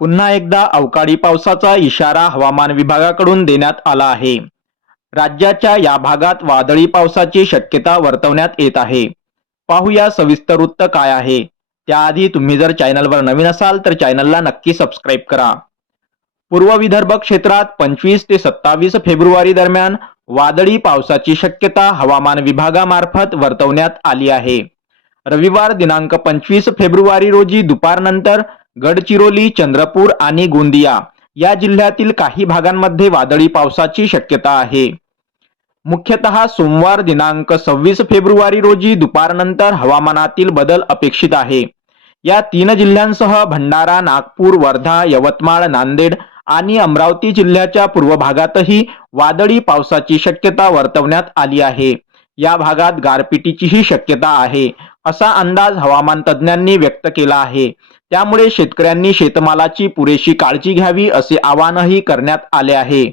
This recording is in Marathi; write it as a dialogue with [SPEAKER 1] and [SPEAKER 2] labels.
[SPEAKER 1] पुन्हा एकदा अवकाळी पावसाचा इशारा हवामान विभागाकडून देण्यात आला आहे. राज्याच्या या भागात वादळी पावसाची शक्यता वर्तवण्यात येत आहे. पाहूया सविस्तर वृत्त काय आहे. त्याआधी तुम्ही जर चॅनलवर नवीन असाल तर चॅनलला नक्की सबस्क्राईब करा. पूर्व विदर्भ क्षेत्रात पंचवीस ते सत्तावीस फेब्रुवारी दरम्यान वादळी पावसाची शक्यता हवामान विभागामार्फत वर्तवण्यात आली आहे. रविवार दिनांक पंचवीस फेब्रुवारी रोजी दुपारनंतर गडचिरोली चंद्रपूर आणि गोंदिया या जिल्ह्यातील काही भागांमध्ये वादळी पावसाची शक्यता आहे. मुख्यतः सोमवार दिनांक सव्वीस फेब्रुवारी रोजी दुपारनंतर हवामानातील बदल अपेक्षित आहे. या तीन जिल्ह्यांसह भंडारा नागपूर वर्धा यवतमाळ नांदेड आणि अमरावती जिल्ह्याच्या पूर्व भागातही वादळी पावसाची शक्यता वर्तवण्यात आली आहे. या भागात गारपिटीचीही शक्यता आहे असा अंदाज हवामान तज्ज्ञांनी व्यक्त केला आहे. त्यामुळे शेतकऱ्यांनी शेतमालाची पुरेशी काळजी घ्यावी असे आवाहनही करण्यात आले आहे.